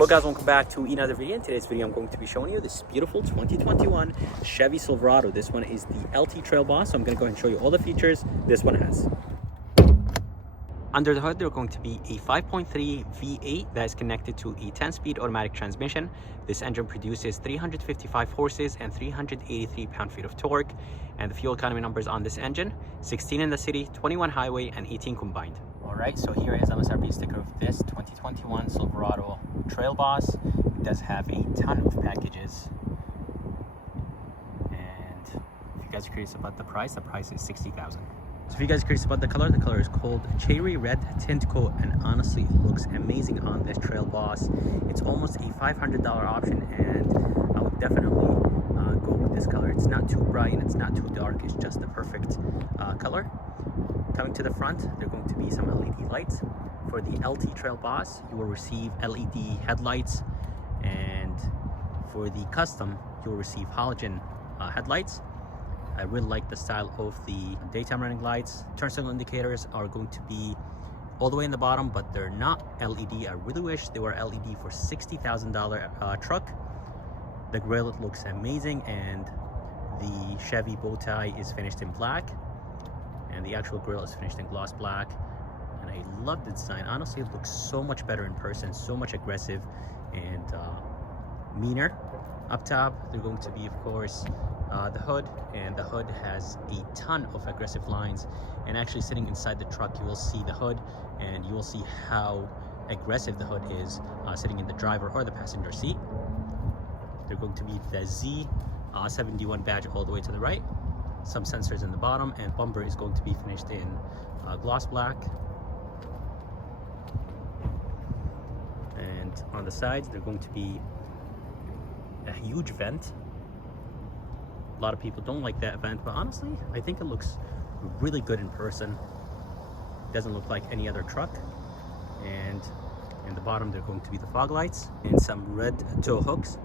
Hello guys, welcome back to another video. In today's video I'm going to be showing you this beautiful 2021 Chevy Silverado. This one is the LT Trailboss, so I'm going to go ahead and show you all the features this one has. Under the hood, there's going to be a 5.3 V8 that is connected to a 10-speed automatic transmission. This engine produces 355 horses and 383 pound-feet of torque. And the fuel economy numbers on this engine, 16 in the city, 21 highway, and 18 combined. Alright, so here is MSRP sticker of this 2021 Silverado Trailboss. It does have a ton of packages. And if you guys are curious about the price is $60,000. So if you guys are curious about the color is called Cherry Red Tint Coat, and honestly it looks amazing on this Trailboss. It's almost a $500 option, and I would definitely go with this color. It's not too bright and it's not too dark, it's just the perfect color. Coming to the front, there are going to be some LED lights. For the LT Trailboss, you will receive LED headlights, and for the custom, you will receive halogen headlights. I really like the style of the daytime running lights. Turn signal indicators are going to be all the way in the bottom, but they're not LED. I really wish they were LED for $60,000 truck. The grille looks amazing, and the Chevy bow tie is finished in black, and the actual grille is finished in gloss black. And I love the design. Honestly, it looks so much better in person, so much aggressive and meaner. Up top, they're going to be, of course, the hood, and the hood has a ton of aggressive lines. And actually sitting inside the truck, you will see the hood, and you will see how aggressive the hood is sitting in the driver or the passenger seat. They're going to be the Z71 badge all the way to the right, some sensors in the bottom, and bumper is going to be finished in gloss black. And on the sides, they're going to be a huge vent. A lot of people don't like that vent, but honestly, I think it looks really good in person. It doesn't look like any other truck. And in the bottom, they're going to be the fog lights and some red tow hooks.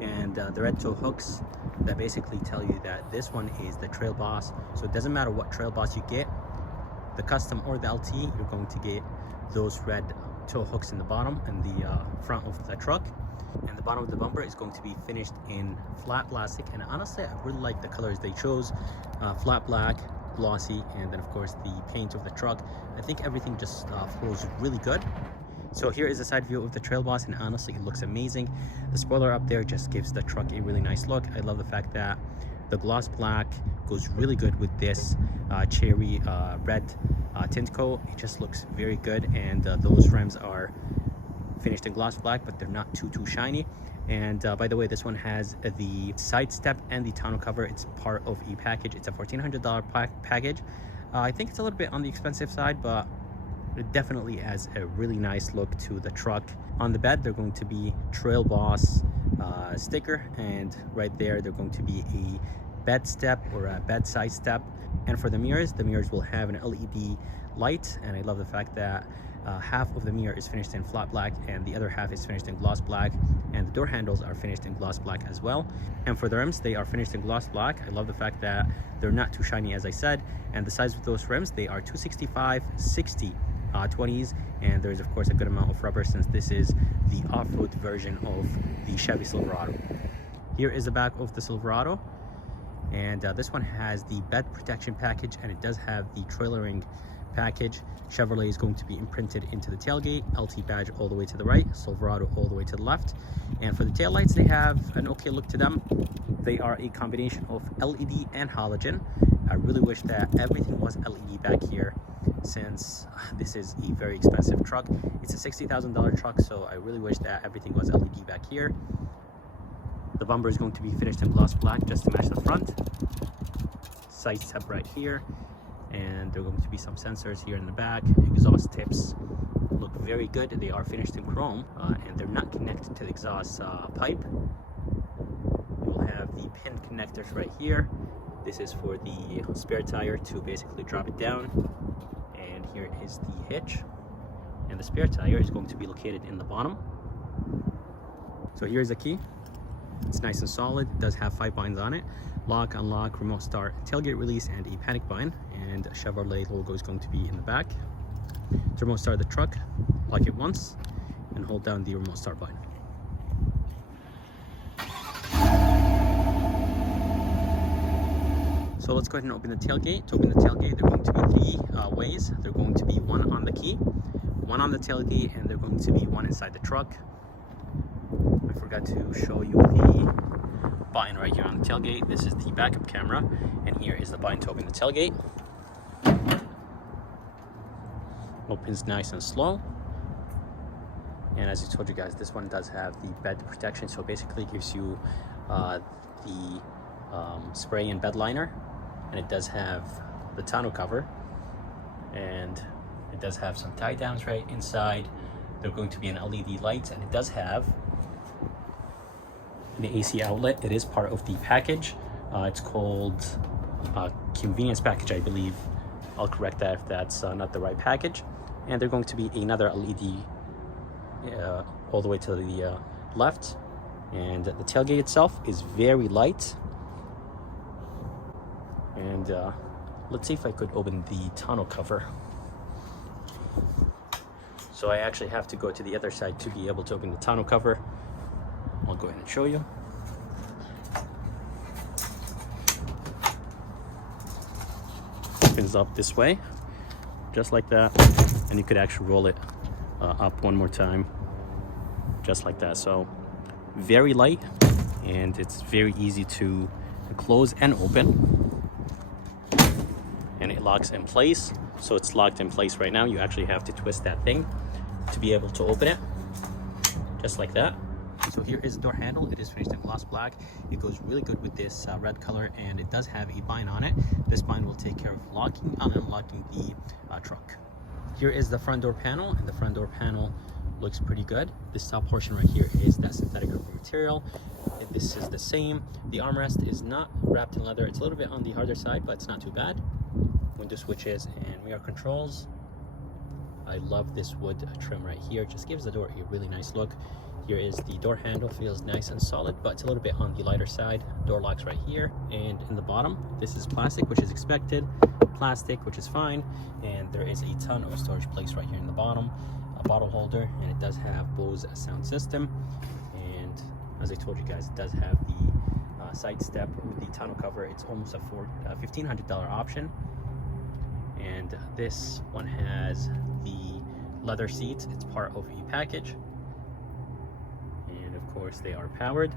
And the red tow hooks that basically tell you that this one is the Trailboss. So it doesn't matter what Trailboss you get, the custom or the LT, you're going to get those red tow hooks in the bottom and the front of the truck. And the bottom of the bumper is going to be finished in flat plastic, and honestly I really like the colors they chose. Flat black, glossy, and then of course the paint of the truck. I think everything just flows really good. So here is a side view of the Trailboss, and honestly it looks amazing. The spoiler up there just gives the truck a really nice look. I love the fact that the gloss black goes really good with this cherry red tint coat. It just looks very good, and those rims are finished in gloss black, but they're not too shiny. And by the way, this one has the side step and the tonneau cover. It's part of a package. It's a $1,400 package. I think it's a little bit on the expensive side, but it definitely has a really nice look to the truck. On the bed, they're going to be Trailboss sticker, and right there they're going to be a bed step or a bedside step. And for the mirrors will have an LED light, and I love the fact that half of the mirror is finished in flat black and the other half is finished in gloss black, and the door handles are finished in gloss black as well. And for the rims, they are finished in gloss black. I love the fact that they're not too shiny, as I said, and the size of those rims, they are 265 60 20s, and there's of course a good amount of rubber since this is the off-road version of the Chevy Silverado. Here is the back of the Silverado, and this one has the bed protection package, and it does have the trailering package. Chevrolet is going to be imprinted into the tailgate, LT badge all the way to the right, Silverado all the way to the left. And for the taillights, they have an okay look to them. They are a combination of LED and halogen. I really wish that everything was LED back here, since this is a very expensive truck. It's a $60,000 truck, so I really wish that everything was LED back here. The bumper is going to be finished in gloss black just to match the front. Side step right here, and there are going to be some sensors here in the back. Exhaust tips look very good. They are finished in chrome, and they're not connected to the exhaust pipe. You'll have the pin connectors right here. This is for the spare tire to basically drop it down, and here is the hitch, and the spare tire is going to be located in the bottom. So here's the key. It's nice and solid. It does have 5 binds on it: lock, unlock, remote start, tailgate release, and a panic bind. And Chevrolet logo is going to be in the back. To remote start the truck, lock it once and hold down the remote start button. So let's go ahead and open the tailgate. To open the tailgate, there are going to be 3 ways. They're going to be one on the key, one on the tailgate, and they're going to be one inside the truck. I forgot to show you the button right here on the tailgate. This is the backup camera, and here is the button to open the tailgate. Opens nice and slow. And as I told you guys, this one does have the bed protection, so basically it gives you the spray and bed liner, and it does have the tonneau cover, and it does have some tie downs right inside. They're going to be an LED lights, and it does have the AC outlet. It is part of the package. It's called convenience package, I believe. I'll correct that if that's not the right package. And they're going to be another LED all the way to the left. And the tailgate itself is very light. And let's see if I could open the tonneau cover. So I actually have to go to the other side to be able to open the tonneau cover. I'll go ahead and show you. Opens up this way, just like that, and you could actually roll it up one more time, just like that. So very light, and it's very easy to close and open, and it locks in place. So it's locked in place right now. You actually have to twist that thing to be able to open it, just like that. So here is the door handle. It is finished in gloss black. It goes really good with this red color, and it does have a bind on it. This bind will take care of locking and unlocking the truck. Here is the front door panel, and the front door panel looks pretty good. This top portion right here is that synthetic rubber material. This is the same. The armrest is not wrapped in leather. It's a little bit on the harder side, but it's not too bad. Window switches and mirror controls. I love this wood trim right here. It just gives the door a really nice look. Here is the door handle. Feels nice and solid, but it's a little bit on the lighter side. Door locks right here, and in the bottom, this is plastic, which is expected. Plastic, which is fine. And there is a ton of storage place right here in the bottom. A bottle holder, and it does have Bose sound system. And as I told you guys, it does have the side step with the tonneau cover. It's almost a $1,500 option. And this one has the leather seats. It's part of a package. And of course, they are powered.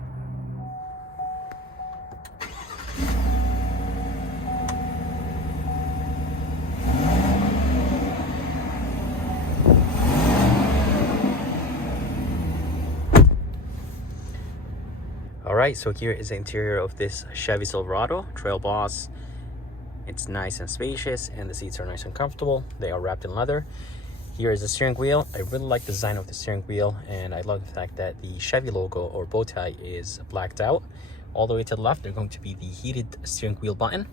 All right, so here is the interior of this Chevy Silverado Trailboss. It's nice and spacious, and the seats are nice and comfortable. They are wrapped in leather. Here is the steering wheel. I really like the design of the steering wheel, and I love the fact that the Chevy logo or bow tie is blacked out. All the way to the left, they're going to be the heated steering wheel button,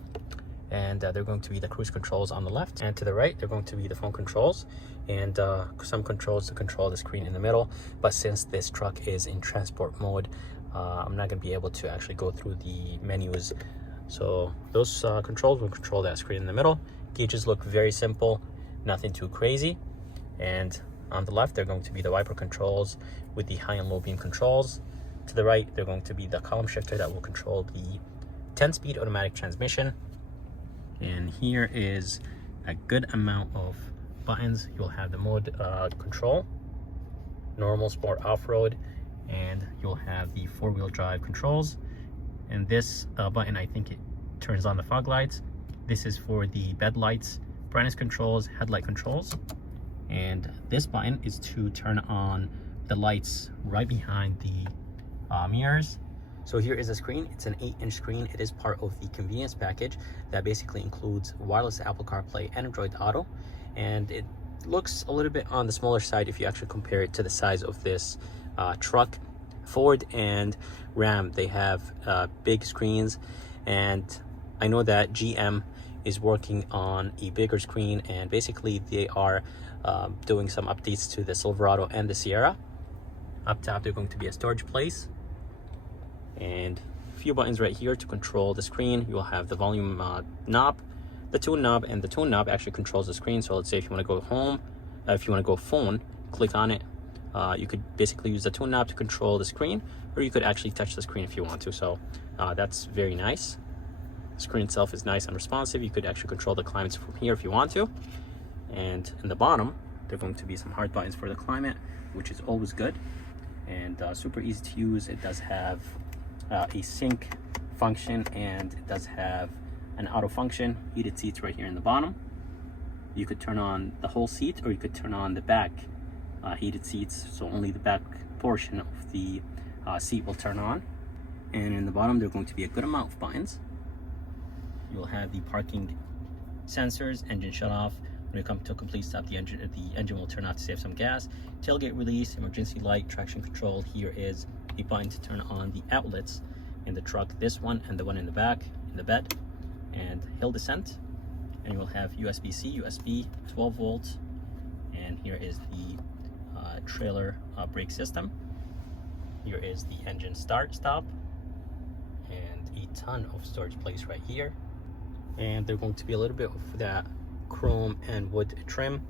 and they're going to be the cruise controls on the left. And to the right, they're going to be the phone controls, and some controls to control the screen in the middle. But since this truck is in transport mode, I'm not going to be able to actually go through the menus. So those controls will control that screen in the middle. Gauges look very simple, nothing too crazy. And on the left, they're going to be the wiper controls with the high and low beam controls. To the right, they're going to be the column shifter that will control the 10-speed automatic transmission. And here is a good amount of buttons. You'll have the mode control, normal, sport, off-road, and you'll have the four-wheel drive controls. And this button, I think it turns on the fog lights. This is for the bed lights, brightness controls, headlight controls. And this button is to turn on the lights right behind the mirrors. So here is a screen. It's an 8-inch screen. It is part of the convenience package that basically includes wireless Apple CarPlay and Android Auto. And it looks a little bit on the smaller side if you actually compare it to the size of this truck. Ford and Ram, they have big screens, and I know that GM is working on a bigger screen, and basically they are doing some updates to the Silverado and the Sierra. Up top, they're going to be a storage place, and a few buttons right here to control the screen. You'll have the volume knob, the tune knob, and the tune knob actually controls the screen. So let's say if you want to go home, if you want to go phone, click on it. You could basically use the tune knob to control the screen, or you could actually touch the screen if you want to. So that's very nice. The screen itself is nice and responsive. You could actually control the climates from here if you want to. And in the bottom, there are going to be some hard buttons for the climate, which is always good. And super easy to use. It does have a sync function, and it does have an auto function. Heated seats right here in the bottom. You could turn on the whole seat, or you could turn on the back heated seats, so only the back portion of the seat will turn on. And in the bottom, there are going to be a good amount of buttons. You'll have the parking sensors, engine shut off. When you come to a complete stop, the engine will turn off to save some gas. Tailgate release, emergency light, traction control. Here is a button to turn on the outlets in the truck, this one and the one in the back, in the bed, and hill descent. And you will have USB-C, USB, 12 volts, and here is the trailer brake system. Here is the engine start stop, and a ton of storage place right here. And there's going to be a little bit of that chrome and wood trim,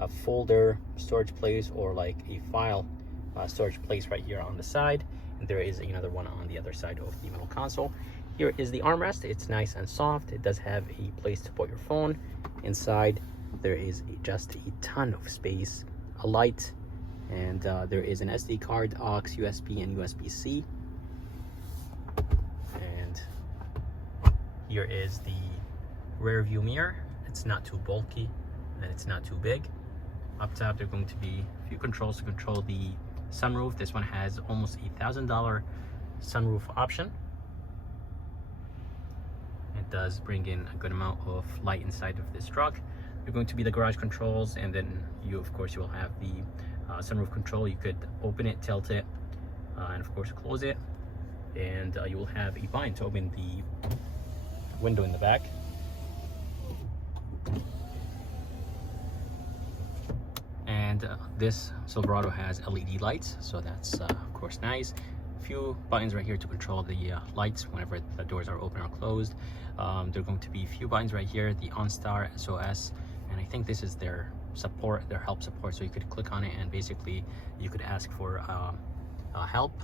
a folder storage place, or like a file storage place right here on the side. And there is another one on the other side of the middle console. Here is the armrest. It's nice and soft. It does have a place to put your phone. Inside there is just a ton of space, a light, and there is an SD card, aux, USB, and USB-C. And here is the rear view mirror. It's not too bulky and it's not too big. Up top, there are going to be a few controls to control the sunroof. This one has almost $1,000 sunroof option. It does bring in a good amount of light inside of this truck. There are going to be the garage controls, and then you will have the sunroof control. You could open it, tilt it, and of course close it. And you will have a button to open the window in the back. And this Silverado has LED lights, so that's of course nice. A few buttons right here to control the lights whenever the doors are open or closed. There are going to be a few buttons right here, the OnStar, SOS, and I think this is their support, their help support. So you could click on it and basically you could ask for help.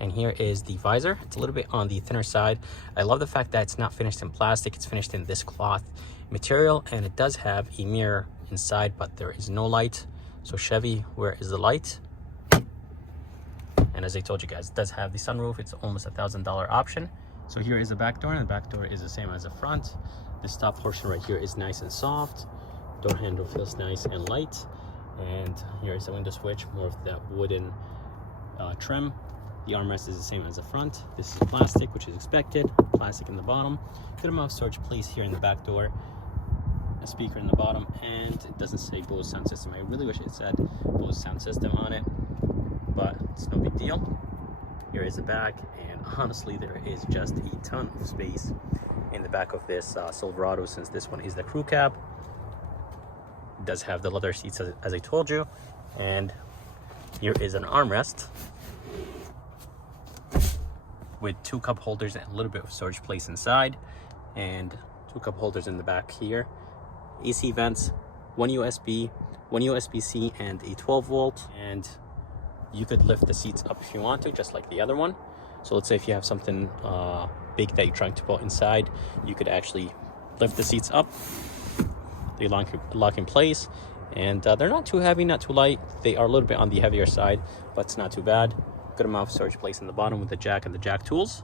And here is the visor. It's a little bit on the thinner side. I love the fact that it's not finished in plastic, it's finished in this cloth material, and it does have a mirror inside, but there is no light. So Chevy, where is the light? And as I told you guys, it does have the sunroof. It's almost $1,000 option. So here is the back door, and the back door is the same as the front. This top portion right here is nice and soft. Door handle feels nice and light. And here is the window switch, more of that wooden trim. The armrest is the same as the front. This is plastic, which is expected. Plastic in the bottom. Good amount of storage place here in the back door. A speaker in the bottom, and it doesn't say Bose sound system. I really wish it said Bose sound system on it, but it's no big deal. Here is the back, and honestly there is just a ton of space in the back of this Silverado, since this one is the crew cab. It does have the leather seats as I told you, and here is an armrest with 2 cup holders and a little bit of storage place inside, and 2 cup holders in the back here. AC vents, 1 USB, 1 USB-C, and a 12 volt. And you could lift the seats up if you want to, just like the other one. So let's say if you have something big that you're trying to put inside, you could actually lift the seats up. They lock in place, and they're not too heavy, not too light. They are a little bit on the heavier side, but it's not too bad. Good amount of storage place in the bottom with the jack and the jack tools.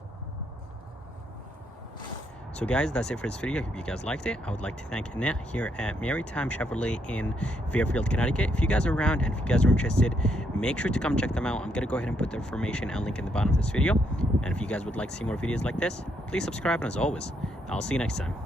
So guys, that's it for this video. I hope you guys liked it. I would like to thank Annette here at Maritime Chevrolet in Fairfield, Connecticut. If you guys are around and if you guys are interested, make sure to come check them out. I'm gonna go ahead and put the information and link in the bottom of this video. And if you guys would like to see more videos like this, please subscribe, and as always, I'll see you next time.